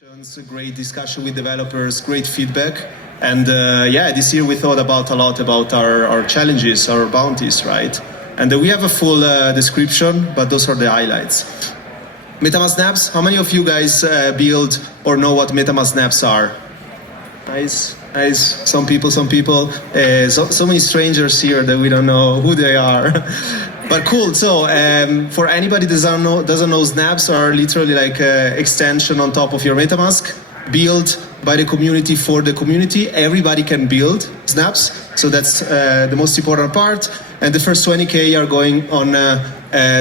A great discussion with developers, great feedback, and yeah, this year we thought a lot about our challenges, our bounties, right? And we have a full description, but those are the highlights. MetaMask snaps. How many of you guys build or know what MetaMask snaps are? Nice. Some people. So many strangers here that we don't know who they are. But cool. So for anybody that doesn't know, snaps are literally like an extension on top of your MetaMask, built by the community for the community. Everybody can build snaps, so that's the most important part. And the first 20K are going on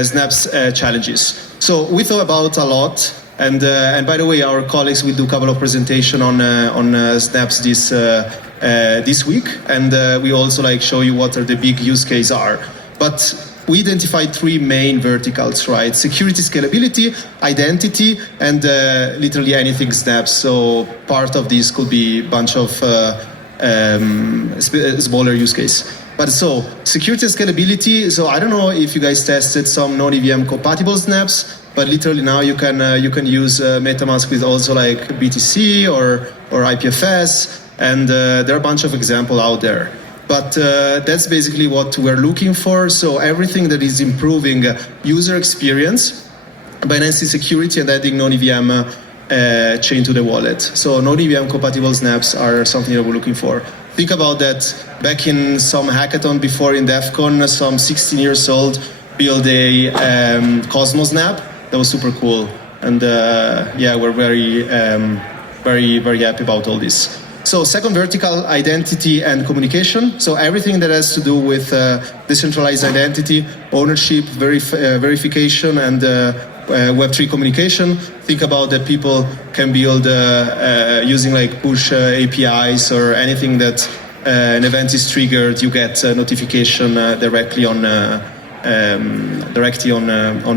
snaps challenges. So we thought about a lot. And by the way, our colleagues will do a couple of presentations on snaps this week, and we also show you what are the big use cases are. But we identified three main verticals, right? Security, scalability, identity, and literally anything snaps. So part of this could be a bunch of smaller use case. But so security and scalability. So I don't know if you guys tested some non-EVM compatible snaps, but literally now you can use MetaMask with also BTC or IPFS, and there are a bunch of examples out there. But that's basically what we're looking for. So everything that is improving user experience by enhancing security and adding non-EVM chain to the wallet. So non-EVM compatible snaps are something that we're looking for. Think about that. Back in some hackathon before in DEF CON, some 16 years old built a Cosmos snap. That was super cool. And yeah, we're very happy about all this. So second vertical, identity and communication. So everything that has to do with decentralized identity, ownership, verification, and Web3 communication. Think about that people can build using push APIs or anything that an event is triggered, you get a notification directly on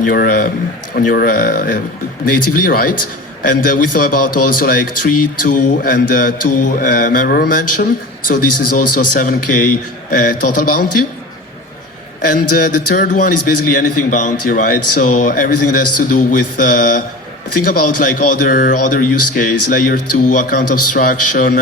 your natively, right? And we thought about also 3, 2, and 2 member mention. So this is also a 7K total bounty. And the third one is basically anything bounty, right? So everything that has to do with, think about other use case, layer 2, account abstraction,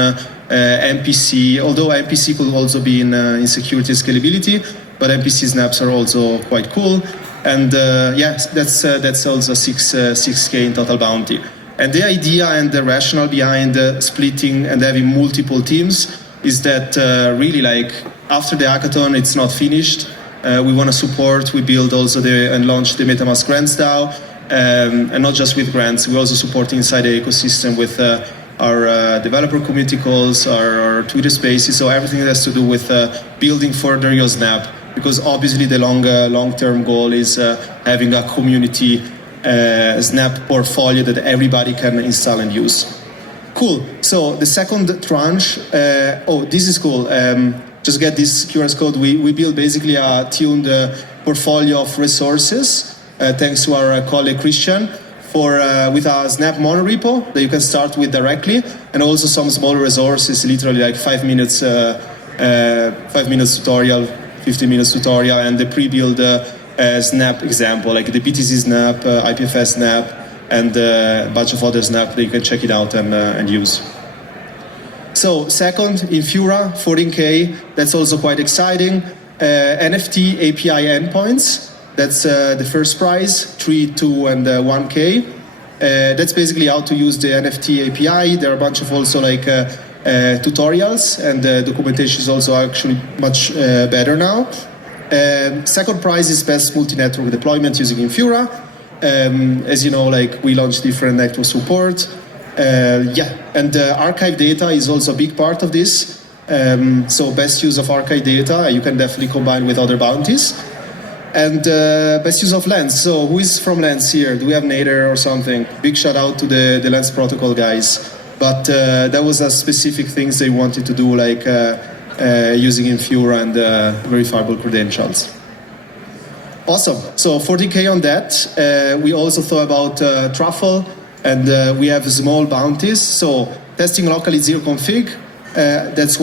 MPC, although MPC could also be in security and scalability, but MPC snaps are also quite cool. And yes, that's also 6K in total bounty. And the idea and the rationale behind splitting and having multiple teams is that really after the hackathon, it's not finished. We want to support, we build also and launch the MetaMask Grants DAO, and not just with grants, we also support inside the ecosystem with our developer community calls, our Twitter spaces, so everything that has to do with building further your snap, because obviously the long-term goal is having a community snap portfolio that everybody can install and use. Cool. So the second tranche, oh, this is cool. Just get this QR code. We built basically a tuned portfolio of resources, thanks to our colleague Christian, with a Snap monorepo that you can start with directly, and also some small resources, literally 5 minutes tutorial, 15 minutes tutorial, and the pre-built snap example, the BTC snap, IPFS snap, and a bunch of other snap that you can check it out and use. So second, Infura, 14K, that's also quite exciting. NFT API endpoints, that's the first prize, 3, 2, and 1K. That's basically how to use the NFT API. There are a bunch of also tutorials, and the documentation is also actually much better now. Second prize is best multi-network deployment using Infura. As you know, we launched different network support. Yeah, and archive data is also a big part of this. So best use of archive data, you can definitely combine with other bounties. And best use of Lens. So who is from Lens here? Do we have Nader or something? Big shout out to the Lens protocol guys. But that was a specific things they wanted to do, using Infura and verifiable credentials. Awesome. So 40K on that. We also thought about truffle, and we have small bounties. So testing locally zero config. That's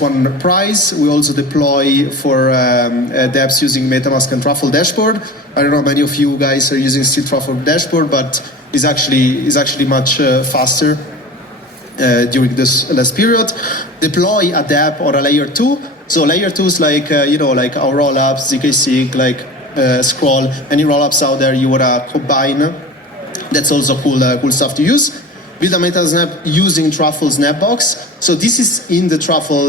one prize. We also deploy for dApps using MetaMask and Truffle dashboard. I don't know how many of you guys are using still Truffle dashboard, but is actually much faster during this last period. Deploy a dApp or a layer 2. So layer 2 is like, like our rollups, zkSync, like Scroll, any rollups out there you want to combine. That's also cool stuff to use. Build a meta snap using Truffle Snapbox. So this is in the Truffle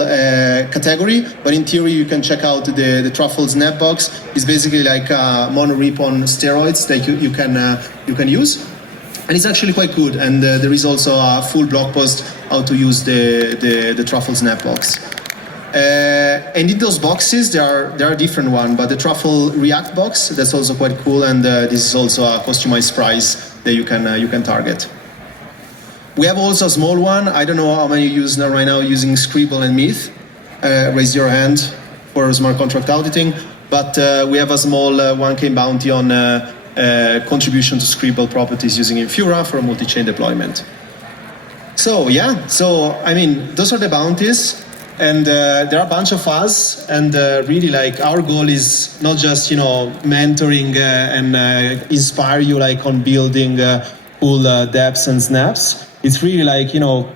category, but in theory you can check out the Truffle Snapbox. It's basically like a monorepo on steroids that you can use. And it's actually quite good. And there is also a full blog post how to use the Truffle Snapbox. And in those boxes, there are different ones, but the Truffle React box, that's also quite cool. And this is also a customized price that you can target. We have also a small one. I don't know how many you use right now using Scribble and Myth. Raise your hand for smart contract auditing. But we have a small 1K bounty on contribution to Scribble properties using Infura for a multi-chain deployment. So I mean, those are the bounties. And there are a bunch of us, and really, like, our goal is not just mentoring and inspire you like on building cool dApps and snaps. It's really like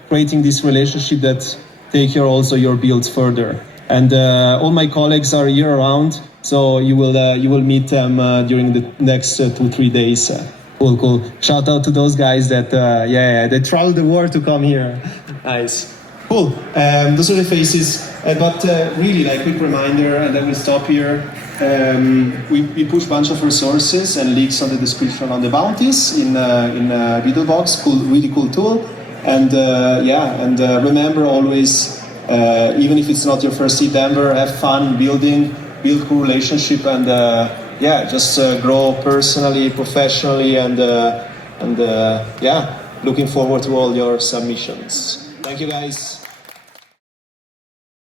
creating this relationship that take your builds further. And all my colleagues are year round, so you will meet them during the next 2-3 days. Cool. Shout out to those guys that they traveled the world to come here. Nice. Cool. Those are the faces. But really, like, quick reminder, and then we'll stop here. We push a bunch of resources and links on the description on the bounties in BUIDL box. Really cool tool. And remember always, even if it's not your first ETH Denver, have fun build cool relationship, and just grow personally, professionally, and looking forward to all your submissions. Thank you, guys.